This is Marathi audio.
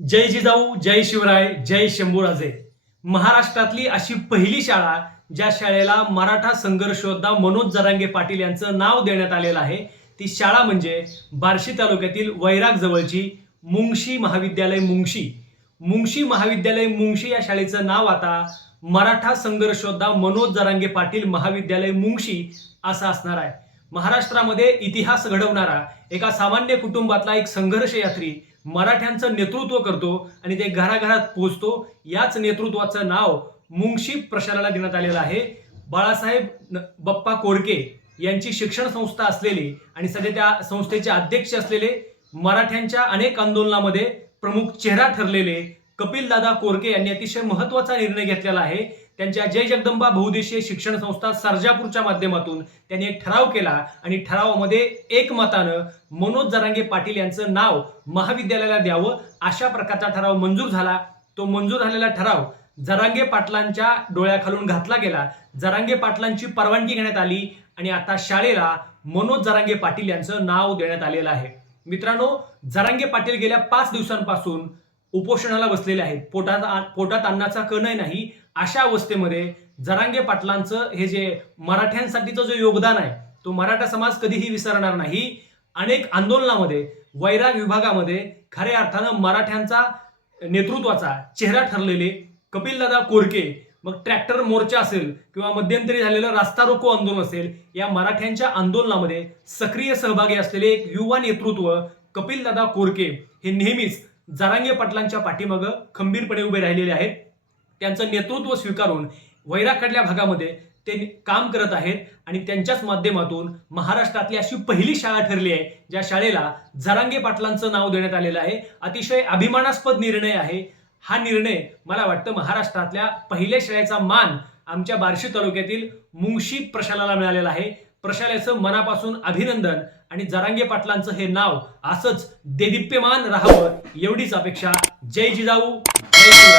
जय जिजाऊ जय शिवराय जय शंभूराजे. महाराष्ट्रातली अशी पहिली शाळा ज्या शाळेला मराठा संघर्षोद्धा मनोज जरांगे पाटील यांचं नाव देण्यात आलेलं आहे ती शाळा म्हणजे बार्शी तालुक्यातील वैराग जवळची मुंगशी महाविद्यालय मुंगशी. मुंगशी महाविद्यालय मुंगशी या शाळेचं नाव आता मराठा संघर्षोद्धा मनोज जरांगे पाटील महाविद्यालय मुंगशी असं असणार आहे. महाराष्ट्रामध्ये इतिहास घडवणारा एका सामान्य कुटुंबातला एक संघर्ष यात्री मराठ्यांचं नेतृत्व करतो आणि ते घराघरात पोहोचतो. याच नेतृत्वाचं नाव मुंगशी प्रशाला देण्यात आलेलं आहे. बाळासाहेब बप्पा कोरके यांची शिक्षण संस्था असलेली आणि सध्या त्या संस्थेचे अध्यक्ष असलेले मराठ्यांच्या अनेक आंदोलनामध्ये प्रमुख चेहरा ठरलेले कपिल दादा कोरके यांनी अतिशय महत्त्वाचा निर्णय घेतलेला आहे. त्यांच्या जय जगदंबा बहुदेशीय शिक्षण संस्था सर्जापूरच्या माध्यमातून त्यांनी एक ठराव केला आणि ठरावामध्ये एकमतानं मनोज जरांगे पाटील यांचं नाव महाविद्यालयाला द्यावं. अशा प्रकारचा ठराव मंजूर झाला. तो मंजूर झालेला ठराव जरांगे पाटलांच्या डोळ्याखालून घातला गेला. जरांगे पाटलांची परवानगी घेण्यात आली आणि आता शाळेला मनोज जरांगे पाटील यांचं नाव देण्यात आलेलं आहे. मित्रांनो जरांगे पाटील गेल्या पाच दिवसांपासून उपोषणाला बसलेले आहेत. पोटात पोटात अन्नाचा कणही नाही. अशा अवस्थेमध्ये जरांगे पाटलांचं हे जे मराठ्यांसाठीचं जो योगदान आहे तो मराठा समाज कधीही विसरणार नाही. अनेक आंदोलनामध्ये वैराग विभागामध्ये खऱ्या अर्थानं मराठ्यांचा नेतृत्वाचा चेहरा ठरलेले कपिलदादा कोरके मग ट्रॅक्टर मोर्चा असेल किंवा मध्यंतरी झालेलं रास्ता रोको आंदोलन असेल या मराठ्यांच्या आंदोलनामध्ये सक्रिय सहभागी असलेले एक युवा नेतृत्व कपिलदादा कोरके हे नेहमीच जरांगे पाटलांच्या पाठीमागं खंबीरपणे उभे राहिलेले आहेत. त्यांचं नेतृत्व स्वीकारून वैराकडल्या भागामध्ये ते काम करत आहेत आणि त्यांच्याच माध्यमातून महाराष्ट्रातली अशी पहिली शाळा ठरली आहे ज्या शाळेला झरांगे पाटलांचं नाव देण्यात आलेलं आहे. अतिशय अभिमानास्पद निर्णय आहे. हा निर्णय मला वाटतं महाराष्ट्रातल्या पहिल्या शाळेचा मान आमच्या बार्शी तालुक्यातील मुंगशी प्रशालाला मिळालेला आहे. प्रशालेचं मनापासून अभिनंदन आणि जरांगे पाटलांचं हे नाव असंच देदीप्यमान राहावं एवढीच अपेक्षा. जय जिजाऊ जय